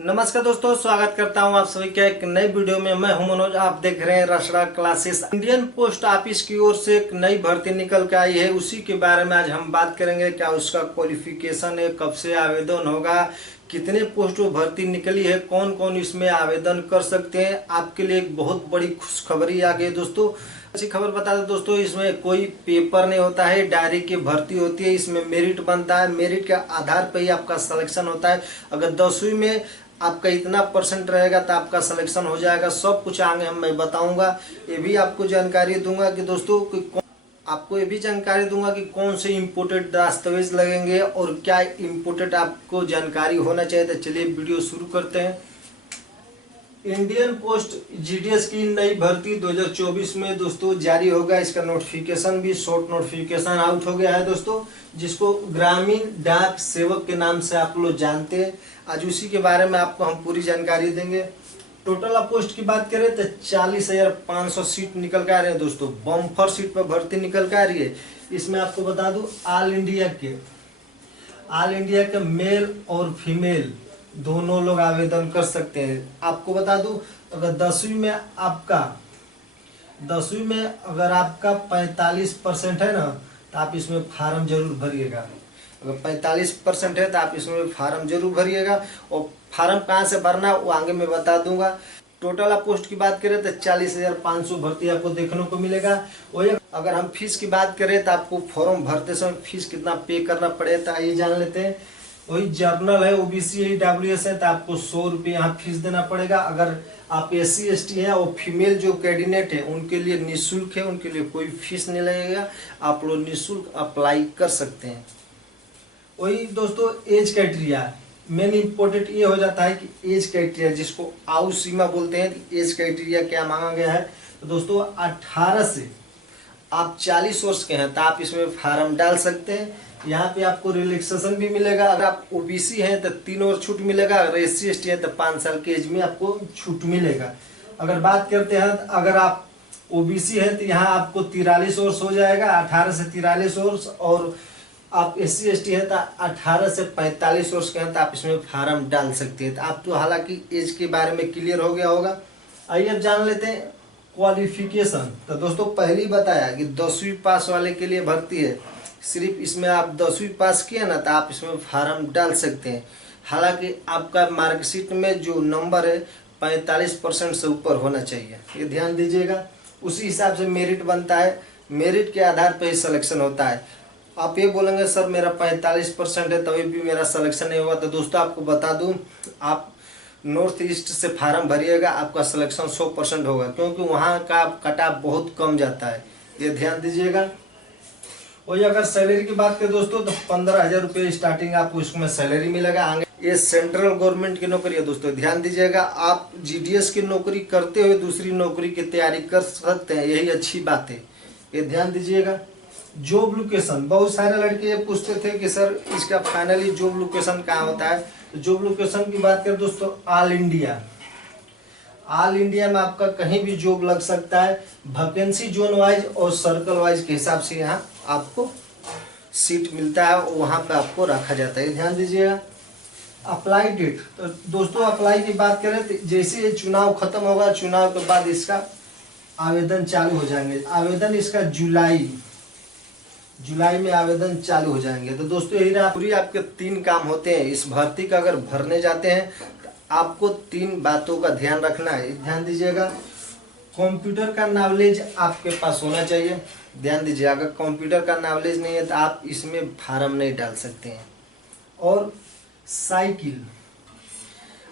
नमस्कार दोस्तों, स्वागत करता हूं आप सभी का एक नई वीडियो में। मैं हूं मनोज, आप देख रहे हैं Rasra classes. Indian post office की ओर से एक नई भर्ती निकल के आई है, उसी के बारे में आज हम बात करेंगे। क्या उसका क्वालिफिकेशन है, कब से आवेदन होगा, कितने पोस्ट भर्ती निकली है, कौन कौन इसमें आवेदन कर सकते हैं। आपके लिए एक बहुत बड़ी खुशखबरी आ गई दोस्तों। अच्छी खबर बता दें दोस्तों, इसमें कोई पेपर नहीं होता है, डायरेक्ट की भर्ती होती है। इसमें मेरिट बनता है, मेरिट के आधार पर ही आपका सिलेक्शन होता है। अगर 10वीं में आपका इतना परसेंट रहेगा तो आपका सिलेक्शन हो जाएगा। सब कुछ आगे मैं बताऊंगा। ये भी आपको जानकारी दूंगा कि दोस्तों आपको ये भी जानकारी दूंगा कि कौन से इम्पोर्टेंट दस्तावेज लगेंगे और क्या इम्पोर्टेंट आपको जानकारी होना चाहिए। तो चलिए वीडियो शुरू करते हैं। इंडियन पोस्ट जीडीएस की नई भर्ती 2024 में दोस्तों जारी होगा। इसका नोटिफिकेशन भी शॉर्ट नोटिफिकेशन आउट हो गया है दोस्तों, जिसको ग्रामीण डाक सेवक के नाम से आप लोग जानते हैं। आज उसी के बारे में आपको हम पूरी जानकारी देंगे। टोटल आप पोस्ट की बात करें तो 40,500 सीट निकल के आ रहे हैं दोस्तों। बम्फर सीट पर भर्ती निकल के आ रही है। इसमें आपको बता दूं, ऑल इंडिया के मेल और फीमेल दोनों लोग आवेदन कर सकते हैं। आपको बता दूं, अगर 10वीं में अगर आपका 45% है ना, तो आप इसमें फार्म जरूर भरिएगा। अगर 45% है तो आप इसमें फार्म जरूर भरिएगा। और फार्म कहाँ से भरना वो आगे मैं बता दूंगा। टोटल आप पोस्ट की बात करें तो 40,500 भर्ती आपको देखने को मिलेगा। वही अगर हम फीस की बात करें तो आपको फॉर्म भरते समय फीस कितना पे करना पड़ेगा ये जान लेते हैं। वही जर्नल है, ओबीसी है, ईडब्ल्यूएस है तो आपको 100 रुपये यहाँ फीस देना पड़ेगा। अगर आप SC ST हैं और फीमेल जो कैंडिडेट है उनके लिए निःशुल्क है, उनके लिए कोई फीस नहीं लगेगा। आप लोग निःशुल्क अप्लाई कर सकते हैं। वही दोस्तों एज क्राइटेरिया मेन इम्पोर्टेंट ये हो जाता है कि एज क्राइटेरिया जिसको आयु सीमा बोलते हैं, एज क्राइटेरिया क्या मांगा गया है। तो दोस्तों 18 से आप 40 वर्ष के हैं तो आप इसमें फार्म डाल सकते हैं। यहाँ पे आपको रिलैक्सेशन भी मिलेगा। अगर आप ओबीसी हैं तो 3 और छूट मिलेगा। अगर SC ST है तो 5 साल के एज में आपको छूट मिलेगा। अगर बात करते हैं अगर आप ओबीसी है तो यहाँ आपको 43 वर्ष हो जाएगा, 18 से 43 वर्ष। और आप SC ST है तो 18 से 45 वर्ष के हैं तो आप इसमें फार्म डाल सकते हैं। तो आप तो हालांकि एज के बारे में क्लियर हो गया होगा। आइए अब जान लेते हैं क्वालिफिकेशन। तो दोस्तों पहले ही बताया कि 10वीं पास वाले के लिए भर्ती है। सिर्फ इसमें आप 10वीं पास किए ना तो आप इसमें फार्म डाल सकते हैं। हालांकि आपका मार्कशीट में जो नंबर है 45% से ऊपर होना चाहिए, ये ध्यान दीजिएगा। उसी हिसाब से मेरिट बनता है, मेरिट के आधार पर ही सिलेक्शन होता है। आप ये बोलेंगे सर मेरा 45% है तभी भी मेरा सिलेक्शन नहीं होगा। तो दोस्तों आपको बता दूं, आप नॉर्थ ईस्ट से फार्म भरिएगा, आपका सिलेक्शन 100% होगा, क्योंकि वहाँ का कट ऑफ बहुत कम जाता है, ये ध्यान दीजिएगा। वही अगर सैलरी की बात करें दोस्तों तो 15,000 रुपये स्टार्टिंग आपको इसमें सैलरी मिलेगा। आगे ये सेंट्रल गवर्नमेंट की नौकरी है दोस्तों, ध्यान दीजिएगा। आप GDS की नौकरी करते हुए दूसरी नौकरी की तैयारी कर सकते हैं, यही अच्छी बात है, ये ध्यान दीजिएगा। जॉब लोकेशन, बहुत सारे लड़के ये पूछते थे कि सर इसका फाइनली जॉब लोकेशन कहाँ होता है। तो जॉब लोकेशन की बात करें दोस्तों, ऑल इंडिया में आपका कहीं भी जॉब लग सकता है। वैकेंसी जोन वाइज और सर्कल वाइज के हिसाब से यहाँ आपको सीट मिलता है और वहाँ पे आपको रखा जाता है, ध्यान दीजिएगा। अप्लाई डेट, तो दोस्तों अप्लाई की बात करें तो जैसे ये चुनाव खत्म होगा, चुनाव के बाद इसका आवेदन चालू हो जाएंगे। आवेदन इसका जुलाई में आवेदन चालू हो जाएंगे। तो दोस्तों यही रहा, पूरी आपके 3 काम होते हैं इस भर्ती का। अगर भरने जाते हैं तो आपको 3 बातों का ध्यान रखना है, ध्यान दीजिएगा। कंप्यूटर का नॉलेज आपके पास होना चाहिए, ध्यान दीजिए। अगर कंप्यूटर का नॉलेज नहीं है तो आप इसमें फार्म नहीं डाल सकते हैं। और साइकिल,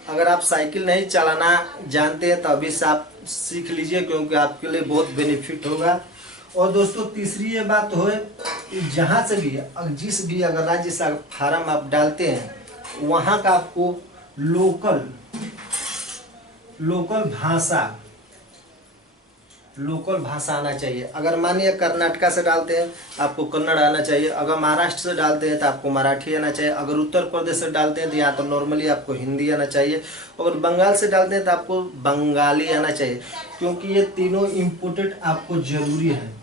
अगर आप साइकिल नहीं चलाना जानते हैं तो अभी से आप सीख लीजिए, क्योंकि आपके लिए बहुत बेनिफिट होगा। और दोस्तों तीसरी ये बात हो, जहाँ से भी जिस भी अगर राज्य से फार्म आप डालते हैं वहाँ का आपको लोकल भाषा आना चाहिए। अगर मानिए कर्नाटका से डालते हैं आपको कन्नड़ आना चाहिए। अगर महाराष्ट्र से डालते हैं तो आपको मराठी आना चाहिए। अगर उत्तर प्रदेश से डालते हैं तो यहाँ तो नॉर्मली आपको हिंदी आना चाहिए। अगर बंगाल से डालते हैं तो आपको बंगाली आना चाहिए, क्योंकि ये तीनों इम्पोर्टेंट आपको जरूरी है।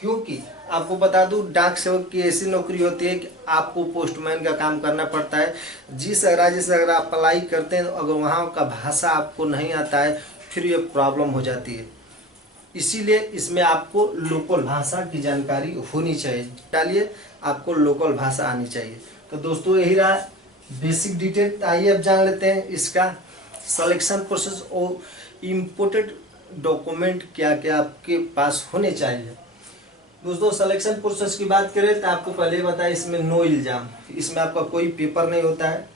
क्योंकि आपको बता दूं, डाक सेवक की ऐसी नौकरी होती है कि आपको पोस्टमैन का काम करना पड़ता है। जिस राज्य से अगर आप अप्लाई करते हैं, अगर वहाँ का भाषा आपको नहीं आता है, फिर ये प्रॉब्लम हो जाती है। इसीलिए इसमें आपको लोकल भाषा की जानकारी होनी चाहिए। डालिए, आपको लोकल भाषा आनी चाहिए। तो दोस्तों यही रहा बेसिक डिटेल। आइए अब जान लेते हैं इसका सिलेक्शन प्रोसेस और इम्पोर्टेड डॉक्यूमेंट क्या क्या आपके पास होने चाहिए। दोस्तों सिलेक्शन प्रोसेस की बात करें तो आपको पहले बताया, इसमें नो इल्ज़ाम, इसमें आपका कोई पेपर नहीं होता है।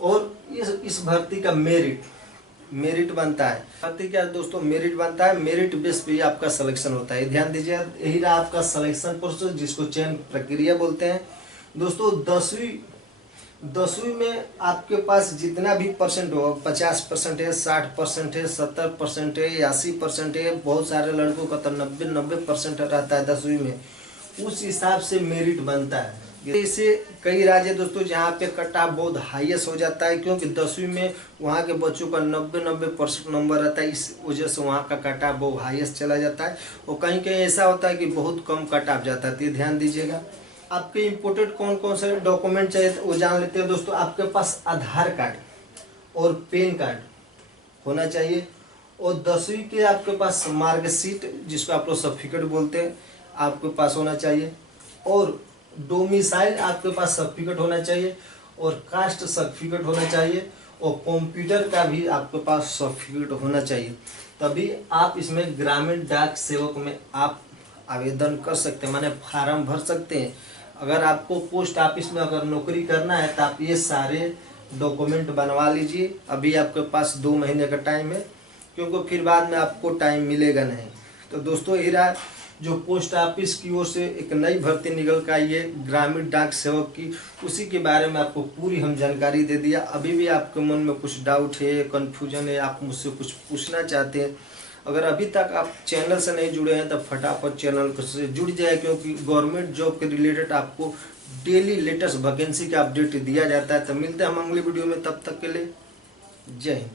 और इस भर्ती का मेरिट बनता है। भर्ती क्या दोस्तों, मेरिट बनता है। मेरिट बेस पे आपका सिलेक्शन होता है, ध्यान दीजिए। यही रहा आपका सिलेक्शन प्रोसेस, जिसको चयन प्रक्रिया बोलते हैं। दोस्तों 10वीं में आपके पास जितना भी परसेंट हो, 50% है, 60% है, 70% है, 80% है, बहुत सारे लड़कों का तो 90% रहता है 10वीं में। उस हिसाब से मेरिट बनता है। इसे कई राज्य दोस्तों जहाँ पे कट ऑफ बहुत हाईएस्ट हो जाता है, क्योंकि 10वीं में वहाँ के बच्चों का 90% नंबर रहता है, इस वजह से वहाँ का कट ऑफ बहुत हाईएस्ट चला जाता है। और कहीं कहीं ऐसा होता है कि बहुत कम कट ऑफ जाता है। तो ये ध्यान दीजिएगा। आपके इम्पोर्टेंट कौन कौन से डॉक्यूमेंट चाहिए वो जान लेते हैं दोस्तों। आपके पास आधार कार्ड और पैन कार्ड होना चाहिए, और 10वीं के आपके पास मार्कशीट, जिसको आप लोग सर्टिफिकेट बोलते हैं, आपके पास होना चाहिए। और डोमिसाइल आपके पास सर्टिफिकेट होना चाहिए, और कास्ट सर्टिफिकेट होना चाहिए, और कंप्यूटर का भी आपके पास सर्टिफिकेट होना चाहिए। तभी आप इसमें ग्रामीण डाक सेवक में आप आवेदन कर सकते हैं, माने फार्म भर सकते हैं। अगर आपको पोस्ट ऑफिस में अगर नौकरी करना है तो आप ये सारे डॉक्यूमेंट बनवा लीजिए। अभी आपके पास 2 महीने का टाइम है, क्योंकि फिर बाद में आपको टाइम मिलेगा नहीं। तो दोस्तों ये रहा जो पोस्ट ऑफिस की ओर से एक नई भर्ती निकल कर आई है ग्रामीण डाक सेवक की, उसी के बारे में आपको पूरी हम जानकारी दे दिया। अभी भी आपके मन में कुछ डाउट है, कन्फ्यूजन है, आप मुझसे कुछ पूछना चाहते हैं, अगर अभी तक आप चैनल से नहीं जुड़े हैं तो फटाफट चैनल से जुड़ जाए, क्योंकि गवर्नमेंट जॉब के रिलेटेड आपको डेली लेटेस्ट वैकेंसी का अपडेट दिया जाता है। तो मिलते हैं हम अगली वीडियो में, तब तक के लिए जय हिंद।